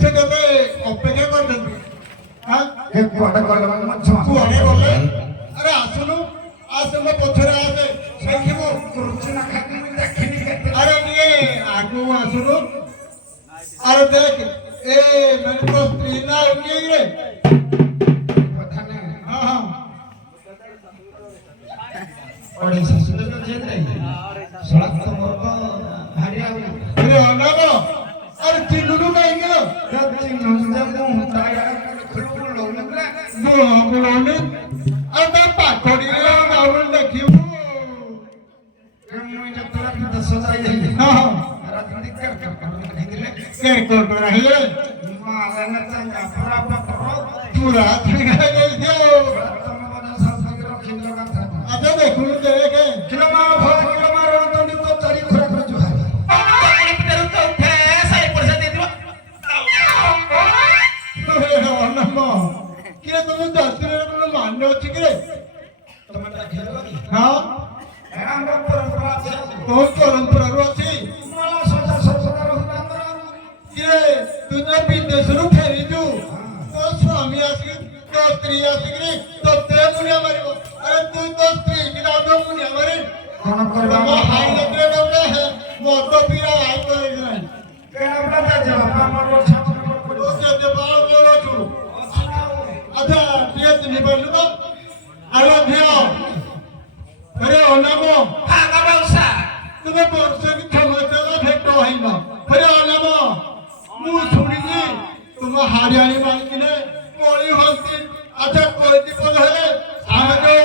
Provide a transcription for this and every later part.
ସେ କେବେ ଅପେକ୍ଷା କରିଛନ୍ତି କୁଆଡେ ଗଲେ କୁଆଡେ ଗଲେ ଆରେ ଆସୁନୁ ଆସେ ମୋ ପଛରେ ଆସେ ଦେଖିବୁ ଆରେ ଟିକେ ଆଗକୁ ଆସୁନୁ ଆରେ ଦେଖ ଏ ମାନେ ତୋ ସ୍ତ୍ରୀ ନା କିଏ ରେ ହଁ ହଁ ଓଡିଶା ସୁନ୍ଦର ଯେତେ ସଳଖ ମର୍ଗ ଭାରିଆ ଆରେ ଅନାବ ଆରେ ଚିନ୍ନୁ କାହିଁକି ର ଚିହ୍ନ ମୁଁ ତାୟା ଖୁଲୁ ଲଉନଲା ବୁଲଉନି ଆଉ ତା ପାଖରେ ଗାଉନ ଦେଖିବୁ ମୁଁ ଏଟା ତୋରା ତ ସଜାଇ ଦେଲି ହଁ ହଁ ରାତି ହେଇଥିଲେ କେରକଟ ରହିଲେ ମାରନା ଚାଙ୍ଗା ପୁରା ପକର ପୁରା ଠେଙ୍ଗା ଯାଇଥିବ ତମ ବନା ସାଥି ରଖିଲ କଥା ଆଚ୍ଛା ଦେଖୁନୁ ଦେଖେ କିଲୋ ମା ଭୟ କିଲୋ ମା ରଣ ତଣ୍ଡି ତ ଚାରି ଖରା ଖରା ଜୁହାର ଅନାମ କିରେ ତମ ଦଶରେ কোনো ମାନ ଅଛି କିରେ ତମେ ଡାକିଲ କି ହଁ ଆମର ପରମ୍ପରା ଅଛି ତୋ ପରମ୍ପରାରୁ ଅଛି ମାଲା ସଜା ସଜା ରହୁଛି ଆମର କିରେ ତୁ ତ ବିଦେଶରୁ ଫେରିଛୁ ତୋ ସ୍ୱାମୀ ଆସିକି ତୋ ସ୍ତ୍ରୀ ଆସିକିରି ତୋତେ ମୁଣ୍ଡିଆ ମାରିବ ଆରେ ତୁ ତୋ ସ୍ତ୍ରୀ କି ରାଜ ମୁଣ୍ଡିଆ ମାରି କଣ କରିବା ତମ ହାଇ ଲଗରେ ଗୋଟେ ମଦ ପିଆ ହାଇ କରି ନାହିଁ କେନା ବଟା ଯେ ବାପା ଆମର ଛାତ୍ର ତୋ କେତେ ବାଳ ବଳ ଅଛୁ ଆଚ୍ଛା ଟିକେ ଚିହ୍ନି ପାରିଲୁ ତ ଆରେ ଝିଅ ଆରେ ଅନାମ ତୁମେ ବର୍ଷ କି ଛମାସ ଭେଟ ହେଇନ ଆରେ ଅନାମ ମୁଁ ଶୁଣିଛି ତୁମ ହାରିଆଣି ମାଇକିନେ କଳି ହନ୍ତି ଆଚ୍ଛା କଳିଟି ପଦ ହେଲେ ଆମେ ଯୋଉ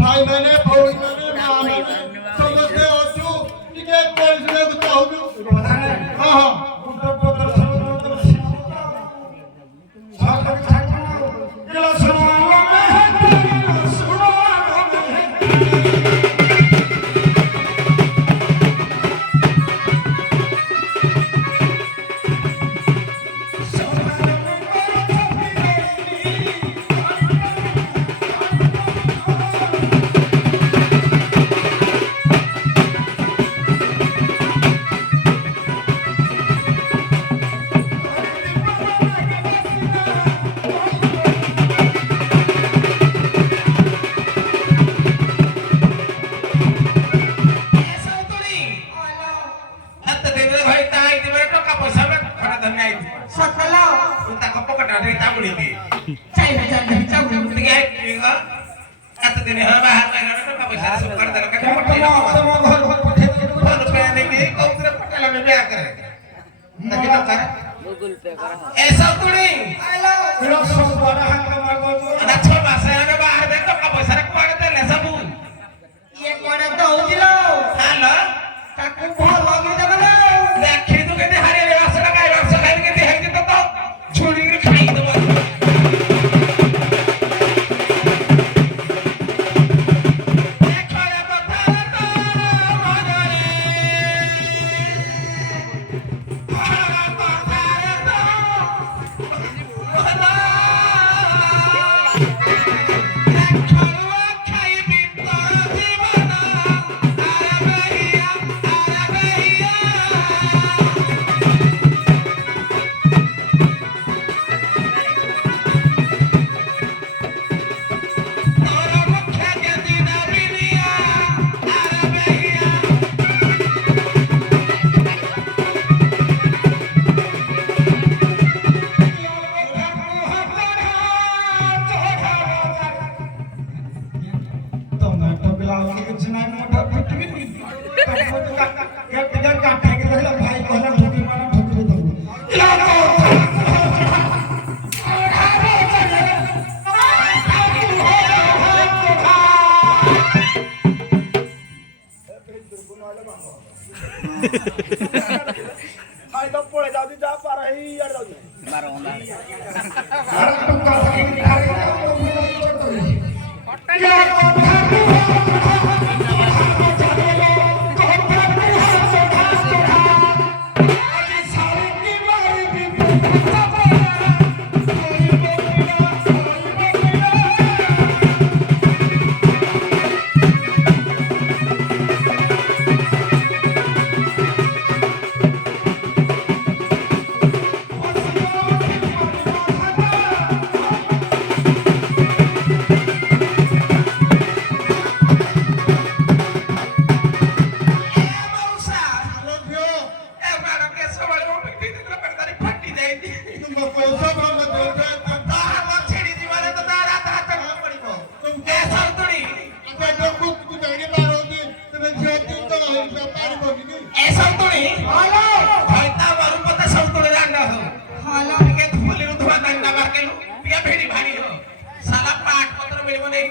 ଭାଇମାନେ ଭଉଣୀମାନେ ମାମାନେ ସମସ୍ତେ ଅଛୁ ଟିକେ କଳି ଶୁଣିବାକୁ ଚାହୁଁଛୁ ହଁ ହଁ Google Pay kara. ऐसा तो नहीं ada coba saya ada bahar itu apa saya kuat itu nesa bu halo देखी तो कहते हरे व्यवस्था का व्यवस्था खाई कहते हैं तो छोड़ी के खाई तो ପଇସା ଭଲ ଦେଉଛ ତାହା ମୋ ଛିଡ଼ି ଯିବାରେ ତ ତାର ହାତ ହାତ ପଡ଼ିବ ଏ ସନ୍ତୁଳି ମୁଁ ଜାଣିପାରୁଛି ତୁମେ ଝିଅ ତ ପାରିବ କି ଏ ସନ୍ତୁଳି ହଇତା ମରୁ ପତେ ସନ୍ତୁଳି ଜାଣ୍ଡ ହୋ ଟିକେ ଧୁଲି ଉଠୁଆ ଦାଣ୍ଡା ବାକେଲୁ ଟିକେ ଭିଡ଼ି ଭାଡ଼ି ହୋ ସାଲା ପାଟ ପତ୍ର ମିଳିବ ନେଇ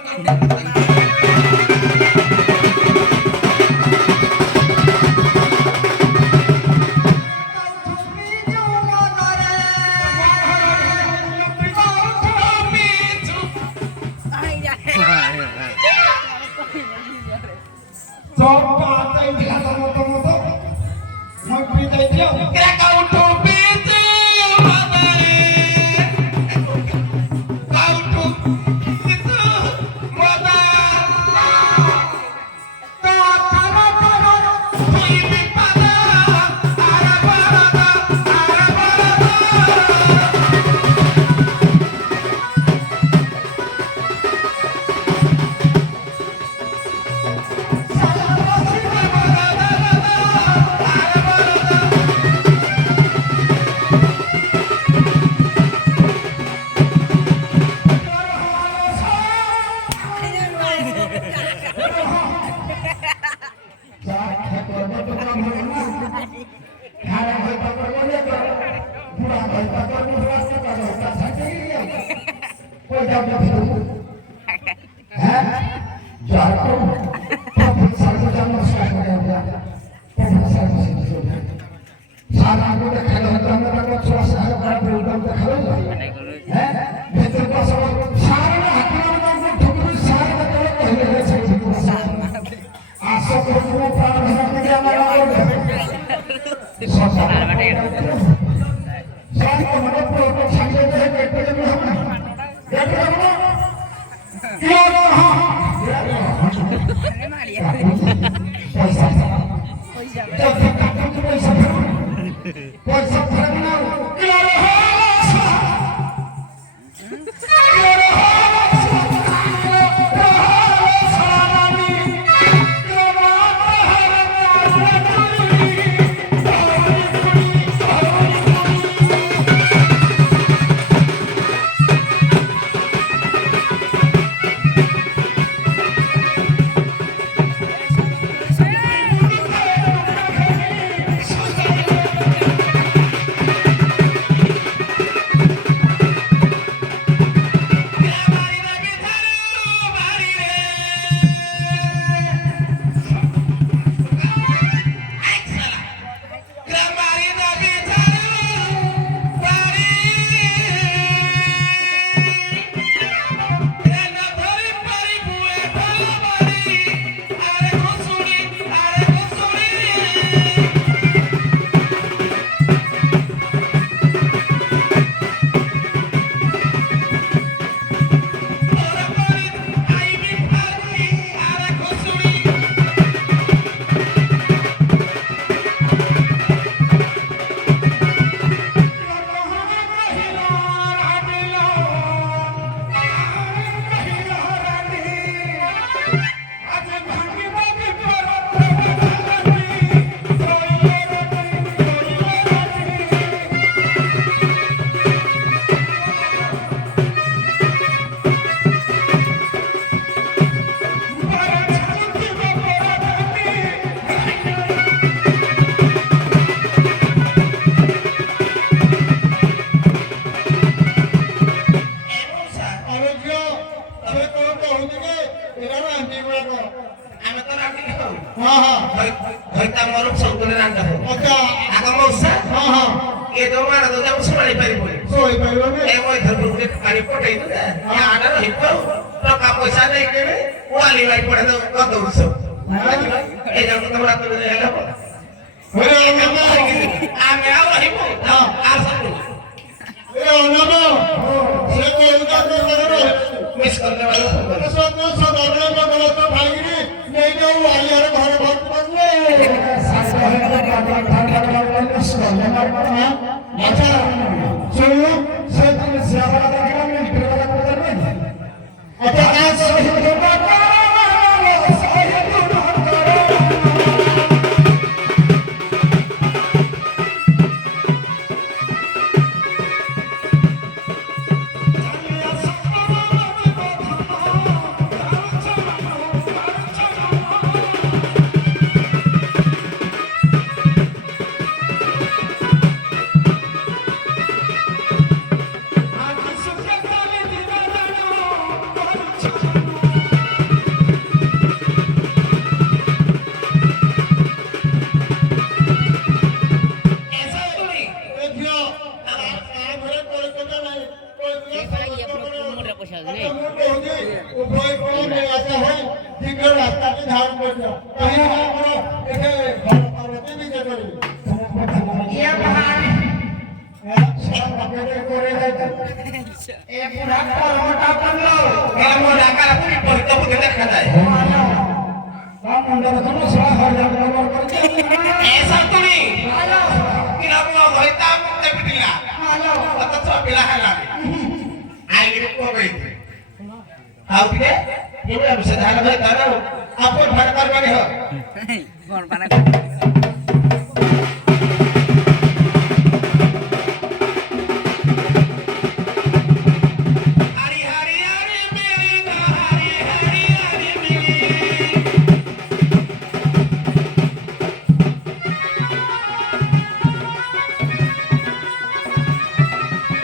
ଶୀଘ୍ର ରାସ୍ତାଟି ଧାର କରିଦିଅ କାହିଁକି ନା ଆମର ଏଠି ପାର୍ବତୀ ବିଜେ କରିବେ ଇଏ ବାହାରେ ଏ ବୁଢା କଲମଟା ପଡିଲ ଏ ମୋ ଡାକାର ପୁଣି ପହିତ ବୁଦ୍ଧି ଦେଖାଯାଏ ମୁଣ୍ଡରେ ସମସ୍ୟା ହରିଜନ ଏ ସନ୍ତୁଳି କିରା ମୋ ହଇତା ମୁକ୍ତ ପିଟିଲା ଅତ ଛବିଲା ହେଲାନି ଆଇଗିରି ପୁଅ କହିଛି ଆଉ ଟିକେ ଏବେ ସେ ଧାନ ଭାଇ ତାର ଆପଣ ଭାର କରବାନି ହୋ କଣ ପାନା हरी हरी हरी मेरी हरी हरी हरी मेरी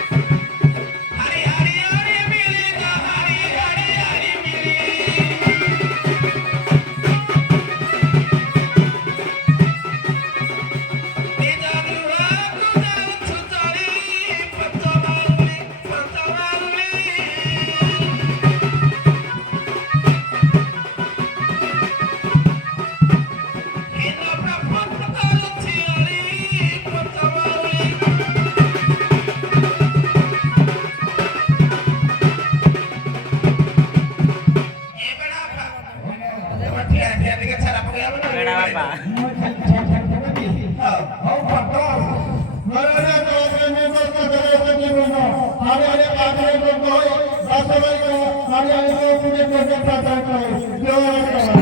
हरी हरी हरी मेरी हरी हरी हरी मेरी निजानुआ तुझा छुचरी पतवाली इन प्रपंच छियरी पतवाली ए बड़ा बा ठिया ठिया के छरा पकड़ा बना बेड़ा बापा ହଉ ଫଟୋ ନରରେ ଦୋଷରେ ନିର୍ମଳ ଦୋଷରେ ଜୀବନ ଆରେ ବାପରେ ଲୋକ ହୋଇ ବାସବାଇ ଆରେ ଆରେ ପୁଣି ପ୍ରାର୍ଥନା କରେ ଜୟ